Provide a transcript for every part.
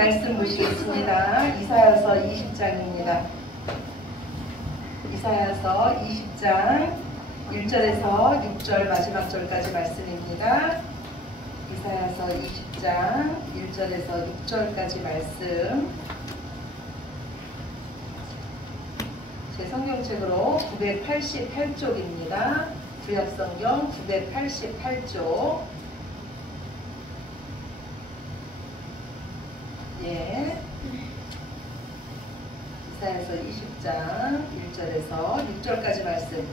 말씀 보시겠습니다. 이사야서 20장입니다. 이사야서 20장 1절에서 6절 마지막 절까지 말씀입니다. 이사야서 20장 1절에서 6절까지 말씀. 제 성경책으로 988쪽입니다. 구약성경 988쪽. 예. 이사야서 20장 1절에서 6절까지 말씀.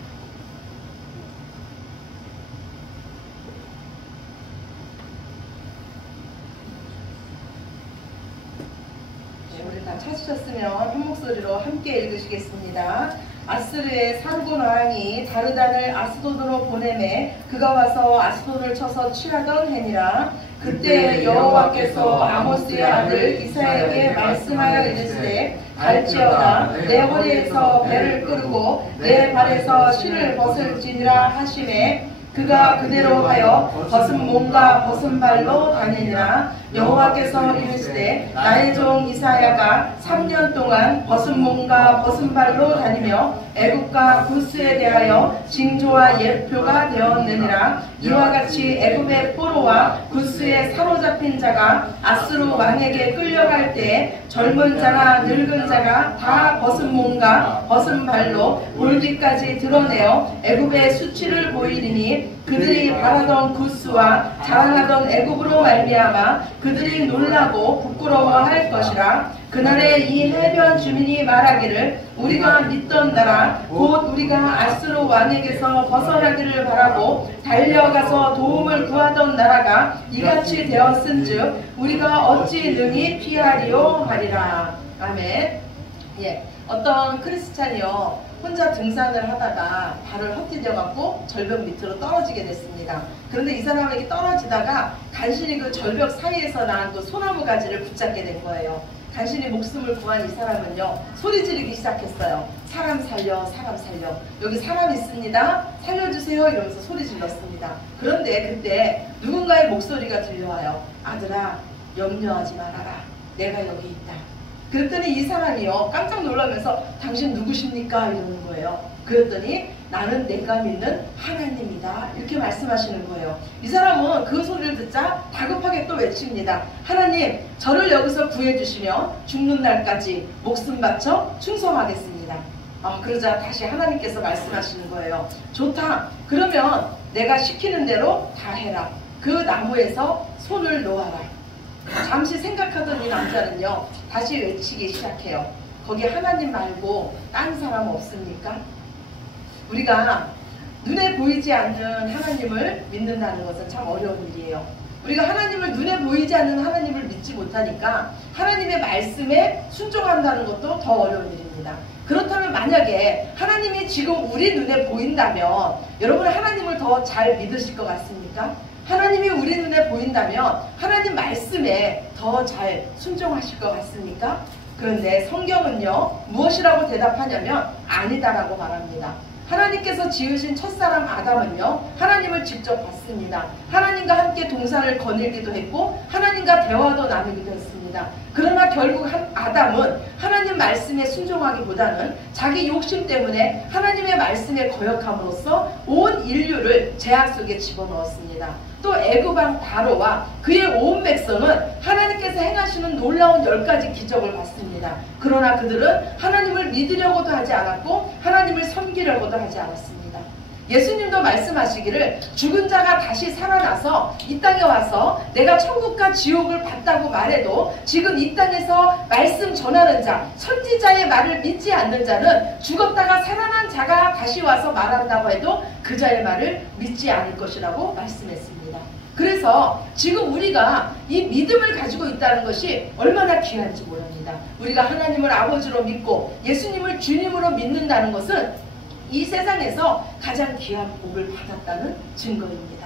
네, 우리 다 찾으셨으면 한 목소리로 함께 읽으시겠습니다. 아스르의 산곤 왕이 다르단을 아스돗으로 보내매 그가 와서 아스돗을 쳐서 취하던 해니라. 그때 여호와께서 아모스의 아들 이사야에게 말씀하여 이르시되 갈지어다 내 허리에서 배를 끄르고 내 발에서 실을 벗을지니라 하시매 그가 그대로 하여 벗은 몸과 벗은 발로 다니니라. 여호와께서 이르시되 나의 종 이사야가 3년 동안 벗은 몸과 벗은 발로 다니며 애굽과 구스에 대하여 징조와 예표가 되었느니라. 이와 같이 애굽의 포로와 구스에 사로잡힌 자가 아스루 왕에게 끌려갈 때에 젊은 자나 늙은 자가 다 벗은 몸과 벗은 발로 볼기까지 드러내어 애굽의 수치를 보이리니 그들이 바라던 구스와 자랑하던 애굽으로 말미암아 그들이 놀라고 부끄러워할 것이라. 그날에 이 해변 주민이 말하기를 우리가 믿던 나라 곧 우리가 아스루 왕에게서 벗어나기를 바라고 달려가서 도움을 구하던 나라가 이같이 되었은즉 우리가 어찌 능히 피하리요 하리라. 아멘. 예, 어떤 크리스찬이요 혼자 등산을 하다가 발을 헛디뎌 갖고 절벽 밑으로 떨어지게 됐습니다. 그런데 이 사람에게 떨어지다가 간신히 그 절벽 사이에서 난 그 소나무 가지를 붙잡게 된 거예요. 간신히 목숨을 구한 이 사람은요 소리 지르기 시작했어요. 사람 살려, 사람 살려, 여기 사람 있습니다, 살려주세요 이러면서 소리 질렀습니다. 그런데 그때 누군가의 목소리가 들려와요. 아들아 염려하지 말아라, 내가 여기 있다. 그랬더니 이 사람이요 깜짝 놀라면서 당신 누구십니까 이러는 거예요. 그랬더니 나는 내가 믿는 하나님이다 이렇게 말씀하시는 거예요. 이 사람은 그 소리를 듣자 다급하게 또 외칩니다. 하나님 저를 여기서 구해주시면 죽는 날까지 목숨 바쳐 충성하겠습니다. 그러자 다시 하나님께서 말씀하시는 거예요. 좋다, 그러면 내가 시키는 대로 다 해라. 그 나무에서 손을 놓아라. 잠시 생각하던 이 남자는요 다시 외치기 시작해요. 거기 하나님 말고 딴 사람 없습니까? 우리가 눈에 보이지 않는 하나님을 믿는다는 것은 참 어려운 일이에요. 우리가 하나님을 눈에 보이지 않는 하나님을 믿지 못하니까 하나님의 말씀에 순종한다는 것도 더 어려운 일입니다. 그렇다면 만약에 하나님이 지금 우리 눈에 보인다면 여러분 하나님을 더 잘 믿으실 것 같습니까? 하나님이 우리 눈에 보인다면 하나님 말씀에 더 잘 순종하실 것 같습니까? 그런데 성경은요 무엇이라고 대답하냐면 아니다라고 말합니다. 하나님께서 지으신 첫사람 아담은요 하나님을 직접 봤습니다. 하나님과 함께 동산을 거닐기도 했고 하나님과 대화도 나누기도 했습니다. 그러나 결국 아담은 하나님 말씀에 순종하기보다는 자기 욕심 때문에 하나님의 말씀에 거역함으로써 온 인류를 죄악 속에 집어넣었습니다. 또 애굽왕 바로와 그의 온 백성은 하나님께서 행하시는 놀라운 10가지 기적을 봤습니다. 그러나 그들은 하나님을 믿으려고도 하지 않았고 하나님을 섬기려고도 하지 않았습니다. 예수님도 말씀하시기를 죽은 자가 다시 살아나서 이 땅에 와서 내가 천국과 지옥을 봤다고 말해도 지금 이 땅에서 말씀 전하는 자, 선지자의 말을 믿지 않는 자는 죽었다가 살아난 자가 다시 와서 말한다고 해도 그 자의 말을 믿지 않을 것이라고 말씀했습니다. 그래서 지금 우리가 이 믿음을 가지고 있다는 것이 얼마나 귀한지 모릅니다. 우리가 하나님을 아버지로 믿고 예수님을 주님으로 믿는다는 것은 이 세상에서 가장 귀한 복을 받았다는 증거입니다.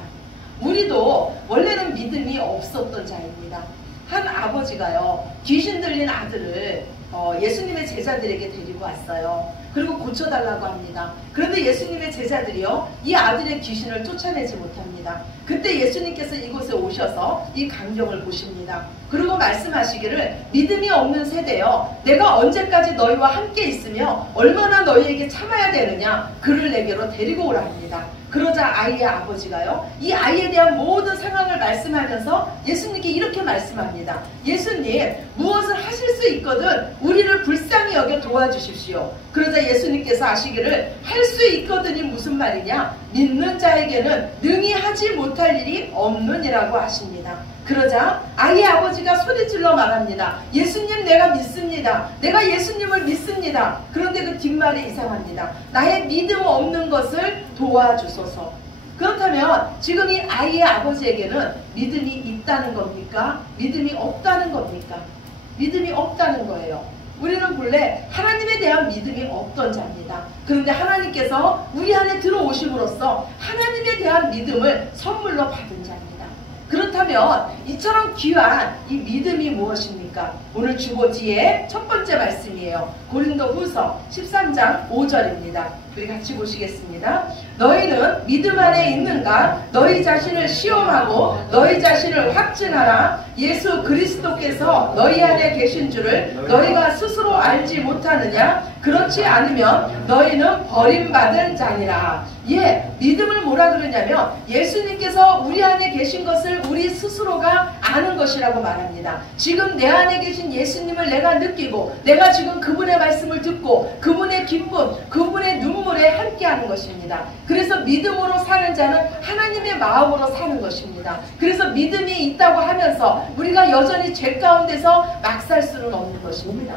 우리도 원래는 믿음이 없었던 자입니다. 한 아버지가요, 귀신 들린 아들을 예수님의 제자들에게 데리고 왔어요. 그리고 고쳐달라고 합니다. 그런데 예수님의 제자들이요, 이 아들의 귀신을 쫓아내지 못합니다. 그때 예수님께서 이곳에 오셔서 이 광경을 보십니다. 그리고 말씀하시기를, 믿음이 없는 세대여, 내가 언제까지 너희와 함께 있으며 얼마나 너희에게 참아야 되느냐, 그를 내게로 데리고 오라 합니다. 그러자 아이의 아버지가요, 이 아이에 대한 모든 상황을 말씀하면서 예수님께 이렇게 말씀합니다. 예수님, 무엇을 하실 수 있거든 우리를 불쌍히 여겨 도와주십시오. 그러자 예수님께서 하시기를, 할 수 있거든이 무슨 말이냐, 믿는 자에게는 능히 하지 못할 일이 없느니라고 하십니다. 그러자 아이의 아버지가 소리질러 말합니다. 예수님, 내가 믿습니다. 내가 예수님을 믿습니다. 그런데 그 뒷말이 이상합니다. 나의 믿음 없는 것을 도와주소서. 그렇다면 지금 이 아이의 아버지에게는 믿음이 있다는 겁니까? 믿음이 없다는 겁니까? 믿음이 없다는 거예요. 우리는 본래 하나님에 대한 믿음이 없던 자입니다. 그런데 하나님께서 우리 안에 들어오심으로써 하나님에 대한 믿음을 선물로 받은 자입니다. 그렇다면 이처럼 귀한 이 믿음이 무엇입니까? 오늘 주보지의 첫 번째 말씀이에요. 고린도후서 13장 5절입니다. 우리 같이 보시겠습니다. 너희는 믿음 안에 있는가? 너희 자신을 시험하고 너희 자신을 확증하라. 예수 그리스도께서 너희 안에 계신 줄을 너희가 스스로 알지 못하느냐? 그렇지 않으면 너희는 버림받은 자니라. 믿음을 뭐라 그러냐면 예수님께서 우리 안에 계신 것을 우리 스스로가 아는 것이라고 말합니다. 지금 내 안에 계신 예수님을 내가 느끼고 내가 지금 그분의 말씀을 듣고 그분의 기쁨, 그분의 눈물에 함께하는 것입니다. 그래서 믿음으로 사는 자는 하나님의 마음으로 사는 것입니다. 그래서 믿음이 있다고 하면서 우리가 여전히 죄 가운데서 막 살 수는 없는 것입니다.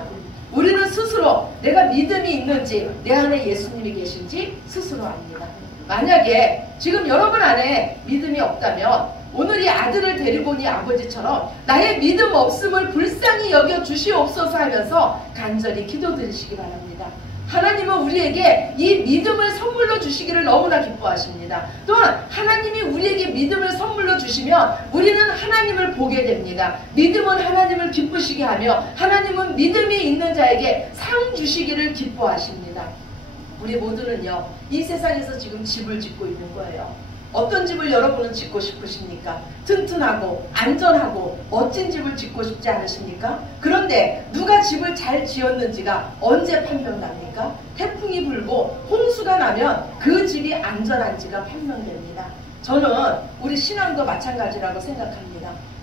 우리는 스스로 내가 믿음이 있는지 내 안에 예수님이 계신지 스스로 압니다. 만약에 지금 여러분 안에 믿음이 없다면 오늘 이 아들을 데리고 온 이 아버지처럼 나의 믿음 없음을 불쌍히 여겨 주시옵소서 하면서 간절히 기도드리시기 바랍니다. 하나님은 우리에게 이 믿음을 선물로 주시기를 너무나 기뻐하십니다. 또한 하나님이 우리에게 믿음을 선물로 주시면 우리는 하나님을 보게 됩니다. 믿음은 하나님을 기쁘시게 하며 하나님은 믿음이 있는 자에게 상 주시기를 기뻐하십니다. 우리 모두는요, 이 세상에서 지금 집을 짓고 있는 거예요. 어떤 집을 여러분은 짓고 싶으십니까? 튼튼하고 안전하고 멋진 집을 짓고 싶지 않으십니까? 그런데 누가 집을 잘 지었는지가 언제 판명납니까? 태풍이 불고 홍수가 나면 그 집이 안전한지가 판명됩니다. 저는 우리 신앙도 마찬가지라고 생각합니다.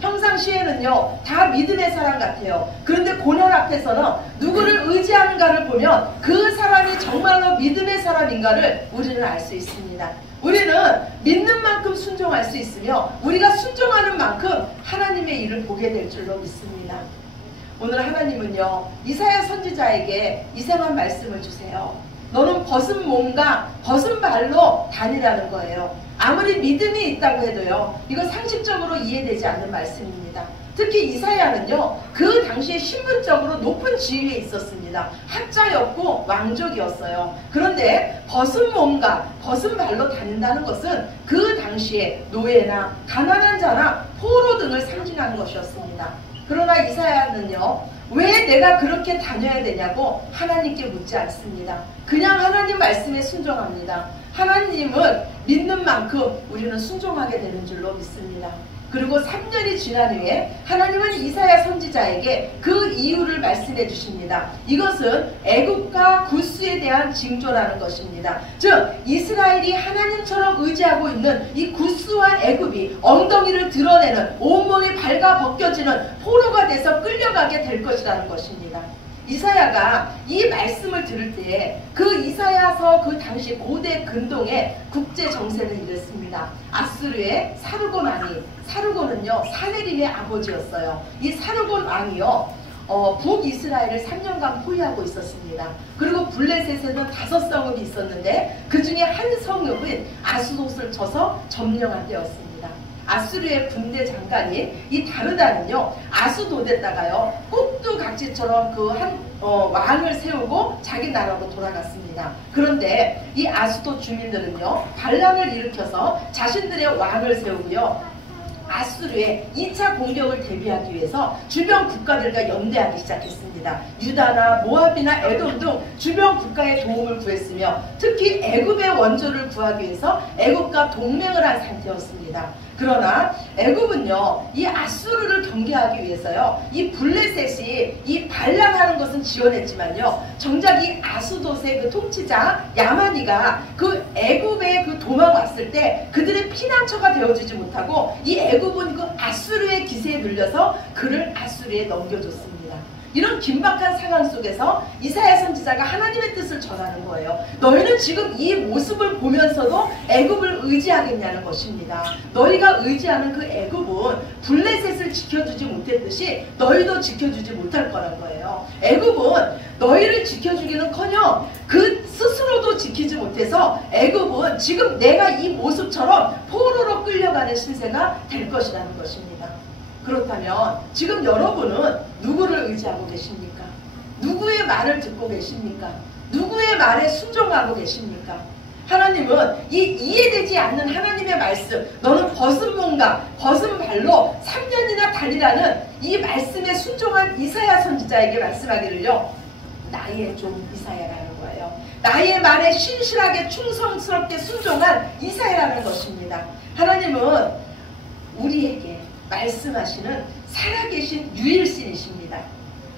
평상시에는요, 다 믿음의 사람 같아요. 그런데 고난 앞에서는 누구를 의지하는가를 보면 그 사람이 정말로 믿음의 사람인가를 우리는 알 수 있습니다. 우리는 믿는 만큼 순종할 수 있으며 우리가 순종하는 만큼 하나님의 일을 보게 될 줄로 믿습니다. 오늘 하나님은요, 이사야 선지자에게 이상한 말씀을 주세요. 너는 벗은 몸과 벗은 발로 다니라는 거예요. 아무리 믿음이 있다고 해도요, 이거 상식적으로 이해되지 않는 말씀입니다. 특히 이사야는요, 그 당시에 신분적으로 높은 지위에 있었습니다. 학자였고 왕족이었어요. 그런데 벗은 몸과 벗은 발로 다닌다는 것은 그 당시에 노예나 가난한 자나 포로 등을 상징하는 것이었습니다. 그러나 이사야는요, 왜 내가 그렇게 다녀야 되냐고 하나님께 묻지 않습니다. 그냥 하나님 말씀에 순종합니다. 하나님은 믿는 만큼 우리는 순종하게 되는 줄로 믿습니다. 그리고 3년이 지난 후에 하나님은 이사야 선지자에게 그 이유를 말씀해 주십니다. 이것은 애굽과 구스에 대한 징조라는 것입니다. 즉 이스라엘이 하나님처럼 의지하고 있는 이 구스와 애굽이 엉덩이를 드러내는 온몸이 발가 벗겨지는 포로가 돼서 끌려가게 될 것이라는 것입니다. 이사야가 이 말씀을 들을 때에 그 이사야서 그 당시 고대 근동의 국제 정세는 이랬습니다. 아수르의 사르곤 왕이, 사르곤은요 사네립의 아버지였어요. 이 사르곤 왕이요 북이스라엘을 3년간 포위하고 있었습니다. 그리고 블레셋에는 5성읍이 있었는데 그 중에 한 성읍은 아수돗을 쳐서 점령한 데였습니다. 아수르의 군대 장관인 이 다르다는요, 아수돗에다가요 꼭두각시처럼 그 왕을 세우고 자기 나라로 돌아갔습니다. 그런데 이 아수돗 주민들은요 반란을 일으켜서 자신들의 왕을 세우고요, 아수르의 2차 공격을 대비하기 위해서 주변 국가들과 연대하기 시작했습니다. 유다나 모압이나 에돔 등 주변 국가의 도움을 구했으며 특히 애굽의 원조를 구하기 위해서 애굽과 동맹을 한 상태였습니다. 그러나 애굽은요, 이 아수르를 경계하기 위해서요, 이 블레셋이 이 반란하는 것은 지원했지만요, 정작 이 아수돗의 그 통치자 야마니가 그 애굽에 그 도망왔을 때 그들의 피난처가 되어주지 못하고 이 애굽은 그 아수르의 기세에 눌려서 그를 아수르에 넘겨줬습니다. 이런 긴박한 상황 속에서 이사야 선지자가 하나님의 뜻을 전하는 거예요. 너희는 지금 이 모습을 보면서도 애굽을 의지하겠냐는 것입니다. 너희가 의지하는 그 애굽은 블레셋을 지켜주지 못했듯이 너희도 지켜주지 못할 거란 거예요. 애굽은 너희를 지켜주기는커녕 그 스스로도 지키지 못해서 애굽은 지금 내가 이 모습처럼 포로로 끌려가는 신세가 될 것이라는 것입니다. 그렇다면 지금 여러분은 누구를 의지하고 계십니까? 누구의 말을 듣고 계십니까? 누구의 말에 순종하고 계십니까? 하나님은 이 이해되지 않는 하나님의 말씀, 너는 벗은 몸과 벗은 발로 3년이나 다니라는 이 말씀에 순종한 이사야 선지자에게 말씀하기를요, 나의 종 이사야라는 거예요. 나의 말에 신실하게 충성스럽게 순종한 이사야라는 것입니다. 하나님은 우리에게 말씀하시는 살아계신 유일신이십니다.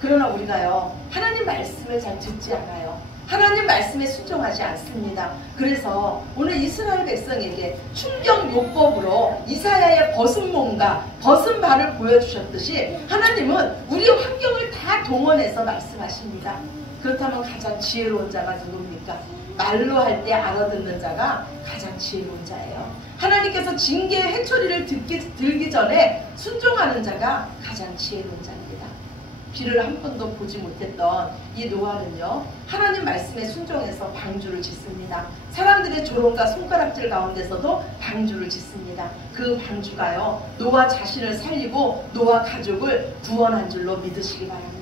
그러나 우리가요, 하나님 말씀을 잘 듣지 않아요. 하나님 말씀에 순종하지 않습니다. 그래서 오늘 이스라엘 백성에게 충격요법으로 이사야의 벗은 몸과 벗은 발을 보여주셨듯이 하나님은 우리의 환경을 다 동원해서 말씀하십니다. 그렇다면 가장 지혜로운 자가 누굽니까? 말로 할 때 알아듣는 자가 가장 지혜로운 자예요. 하나님께서 징계의 회초리를 들기 전에 순종하는 자가 가장 지혜로운 자입니다. 비를 한 번도 보지 못했던 이 노아는요, 하나님 말씀에 순종해서 방주를 짓습니다. 사람들의 조롱과 손가락질 가운데서도 방주를 짓습니다. 그 방주가요, 노아 자신을 살리고 노아 가족을 구원한 줄로 믿으시기 바랍니다.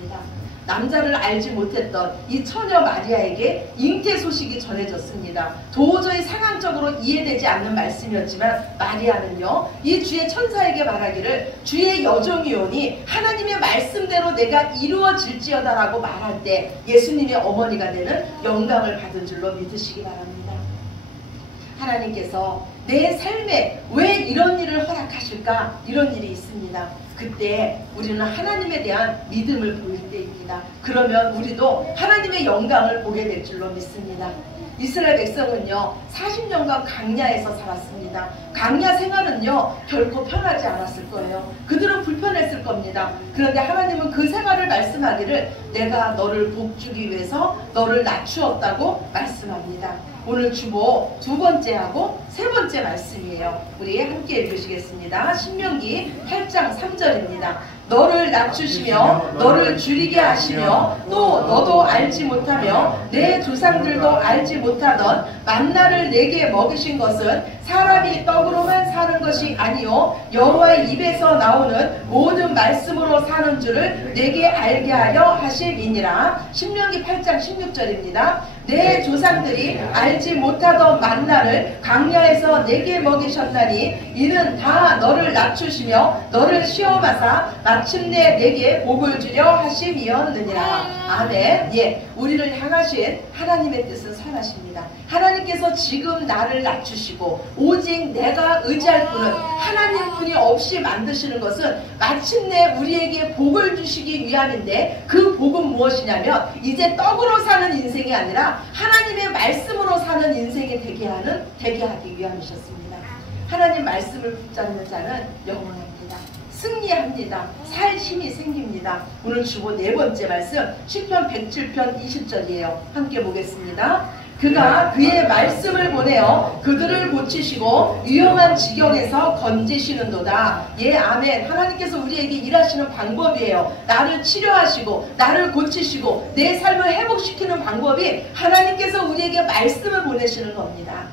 남자를 알지 못했던 이 처녀 마리아에게 잉태 소식이 전해졌습니다. 도저히 상황적으로 이해되지 않는 말씀이었지만 마리아는요, 이 주의 천사에게 말하기를 주의 여종이오니 하나님의 말씀대로 내가 이루어질지어다 라고 말할 때 예수님의 어머니가 되는 영감을 받은 줄로 믿으시기 바랍니다. 하나님께서 내 삶에 왜 이런 일을 허락하실까? 이런 일이 있습니다. 그때 우리는 하나님에 대한 믿음을 보일 때입니다. 그러면 우리도 하나님의 영광을 보게 될 줄로 믿습니다. 이스라엘 백성은요, 40년간 광야에서 살았습니다. 광야 생활은요, 결코 편하지 않았을 거예요. 그들은 불편했을 겁니다. 그런데 하나님은 그 생활을 말씀하기를 내가 너를 복주기 위해서 너를 낮추었다고 말씀합니다. 오늘 주보 두 번째하고 세 번째 말씀이에요. 우리 함께 읽으시겠습니다. 신명기 8장 3절입니다. 너를 낮추시며 너를 줄이게 하시며 또 너도 알지 못하며 내 조상들도 알지 못하던 만나를 내게 먹이신 것은 사람이 떡으로만 사는 것이 아니요 여호와의 입에서 나오는 모든 말씀으로 사는 줄을 내게 알게 하려 하심이니라. 신명기 8장 16절입니다. 내 조상들이 알지 못하던 만나를 광야에서 내게 먹이셨나니 이는 다 너를 낮추시며 너를 시험하사 마침내 내게 복을 주려 하심이었느니라. 아멘. 예, 우리를 향하신 하나님의 뜻은 선하십니다. 하나님께서 지금 나를 낮추시고 오직 내가 의지할 분은 하나님뿐이 없이 만드시는 것은 마침내 우리에게 복을 주시기 위함인데, 그 복은 무엇이냐면 이제 떡으로 사는 인생이 아니라 하나님의 말씀으로 사는 인생이 되게 하기 위함이셨습니다. 하나님 말씀을 붙잡는 자는 영원합니다. 승리합니다. 살 힘이 생깁니다. 오늘 주보 네 번째 말씀 시편 107편 20절이에요. 함께 보겠습니다. 그가 그의 말씀을 보내어 그들을 고치시고 위험한 지경에서 건지시는도다. 예, 아멘. 하나님께서 우리에게 일하시는 방법이에요. 나를 치료하시고 나를 고치시고 내 삶을 회복시키는 방법이 하나님께서 우리에게 말씀을 보내시는 겁니다.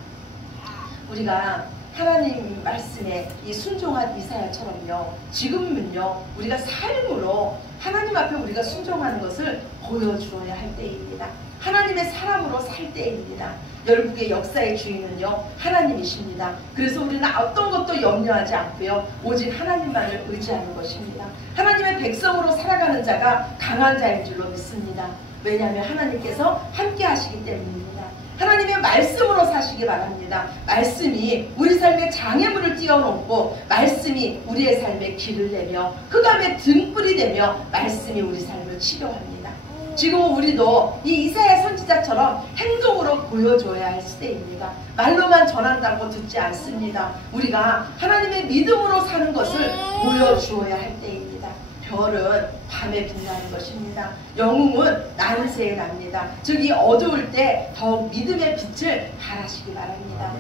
우리가 하나님 말씀에 이 순종한 이사야처럼요, 지금은요 우리가 삶으로 하나님 앞에 우리가 순종하는 것을 보여주어야 할 때입니다. 하나님의 사람으로 살 때입니다. 열국의 역사의 주인은요 하나님이십니다. 그래서 우리는 어떤 것도 염려하지 않고요, 오직 하나님만을 의지하는 것입니다. 하나님의 백성으로 살아가는 자가 강한 자인 줄로 믿습니다. 왜냐하면 하나님께서 함께 하시기 때문입니다. 하나님의 말씀으로 사시기 바랍니다. 말씀이 우리 삶의 장애물을 띄워놓고, 말씀이 우리의 삶에 길을 내며 흑암의 등불이 되며 말씀이 우리 삶을 치료합니다. 지금 우리도 이 이사야 선지자처럼 행동으로 보여줘야 할 시대입니다. 말로만 전한다고 듣지 않습니다. 우리가 하나님의 믿음으로 사는 것을 보여주어야 할 때입니다. 별은 밤에 빛나는 것입니다. 영웅은 난세에 납니다. 즉 이 어두울 때 더욱 믿음의 빛을 발하시기 바랍니다.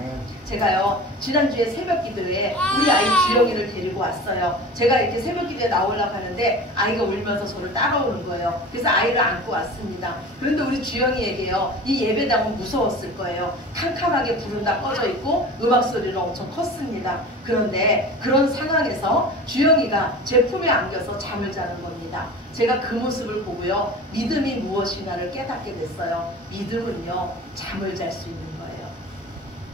제가요 지난주에 새벽기도에 우리 아이 주영이를 데리고 왔어요. 제가 이렇게 새벽기도에 나오려고 하는데 아이가 울면서 저를 따라오는 거예요. 그래서 아이를 안고 왔습니다. 그런데 우리 주영이에게요 이 예배당은 무서웠을 거예요. 캄캄하게 불은 다 꺼져 있고 음악 소리는 엄청 컸습니다. 그런데 그런 상황에서 주영이가 제 품에 안겨서 잠을 자는 겁니다. 제가 그 모습을 보고요 믿음이 무엇이냐를 깨닫게 됐어요. 믿음은요 잠을 잘 수 있는 거예요.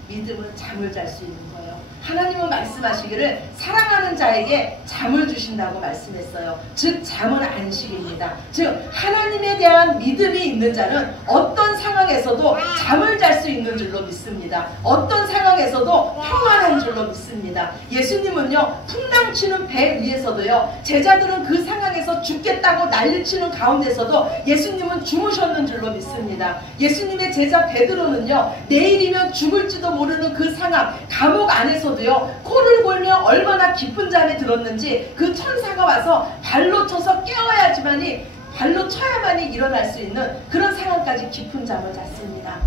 믿음은 잠을 잘 수 있는 거예요. 하나님은 말씀하시기를 사랑하는 자에게 잠을 주신다고 말씀했어요. 즉 잠은 안식입니다. 즉 하나님에 대한 믿음이 있는 자는 어떤 상황에서도 잠을 잘 수 있는 줄로 믿습니다. 어떤 상황에서도 평안한 줄로 믿습니다. 예수님은요 풍랑치는 배 위에서도요 제자들은 그 상황에서 죽겠다고 난리치는 가운데서도 예수님은 주무셨는 줄로 믿습니다. 예수님의 제자 베드로는요 내일이면 죽을지도 모르는 그 상황, 감옥 안에서도요 코를 골며 얼마나 깊은 잠에 들었는지 그 천사가 와서 발로 쳐서 깨워야지만이, 발로 쳐야만이 일어날 수 있는 그런 상황까지 깊은 잠을 잤습니다.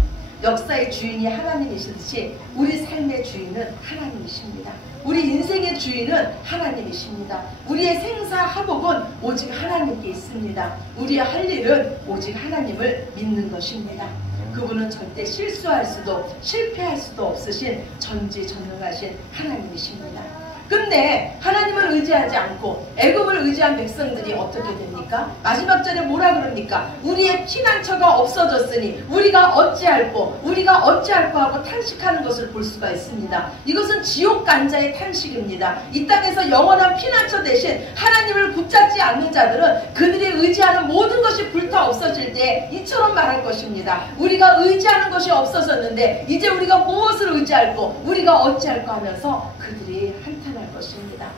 역사의 주인이 하나님이시듯이 우리 삶의 주인은 하나님이십니다. 우리 인생의 주인은 하나님이십니다. 우리의 생사하복은 오직 하나님께 있습니다. 우리의 할 일은 오직 하나님을 믿는 것입니다. 그분은 절대 실수할 수도 실패할 수도 없으신 전지전능하신 하나님이십니다. 근데 하나님을 의지하지 않고 애굽을 의지한 백성들이 어떻게 됩니까? 마지막 절에 뭐라 그럽니까? 우리의 피난처가 없어졌으니 우리가 어찌할꼬 하고 탄식하는 것을 볼 수가 있습니다. 이것은 지옥 간 자의 탄식입니다. 이 땅에서 영원한 피난처 대신 하나님을 붙잡지 않는 자들은 그들이 의지하는 모든 것이 불타 없어질 때 이처럼 말할 것입니다. 우리가 의지하는 것이 없어졌는데 이제 우리가 무엇을 의지할꼬, 우리가 어찌할꼬 하면서 그들이 한탄할 것입니다.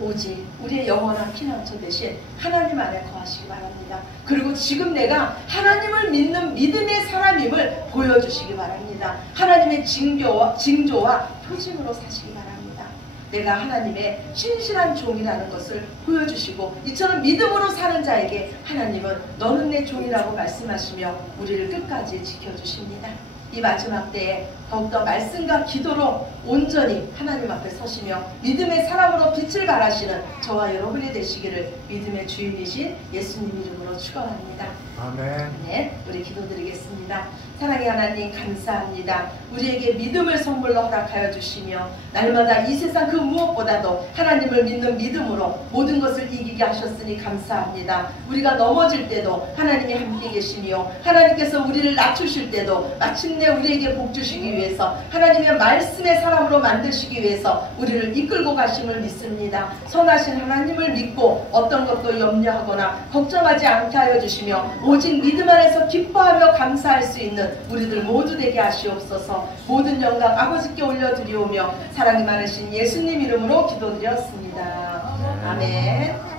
오직 우리의 영원한 피난처 대신 하나님 안에 거하시기 바랍니다. 그리고 지금 내가 하나님을 믿는 믿음의 사람임을 보여주시기 바랍니다. 하나님의 징조와 표징으로 사시기 바랍니다. 내가 하나님의 신실한 종이라는 것을 보여주시고, 이처럼 믿음으로 사는 자에게 하나님은 너는 내 종이라고 말씀하시며 우리를 끝까지 지켜주십니다. 이 마지막 때에 더욱더 말씀과 기도로 온전히 하나님 앞에 서시며 믿음의 사람으로 빛을 발하시는 저와 여러분이 되시기를 믿음의 주인이신 예수님 이름으로 축원합니다. 아멘. 네, 우리 기도드리겠습니다. 사랑의 하나님 감사합니다. 우리에게 믿음을 선물로 허락하여 주시며 날마다 이 세상 그 무엇보다도 하나님을 믿는 믿음으로 모든 것을 이기게 하셨으니 감사합니다. 우리가 넘어질 때도 하나님이 함께 계시며 하나님께서 우리를 낮추실 때도 마침내 우리에게 복 주시기 위해서 하나님의 말씀의 사람으로 만드시기 위해서 우리를 이끌고 가심을 믿습니다. 선하신 하나님을 믿고 어떤 것도 염려하거나 걱정하지 않게 하여 주시며 오직 믿음 안에서 기뻐하며 감사할 수 있는 우리들 모두 되게 하시옵소서. 모든 영광 아버지께 올려드리오며 사랑이 많으신 예수님 이름으로 기도드렸습니다. 아멘.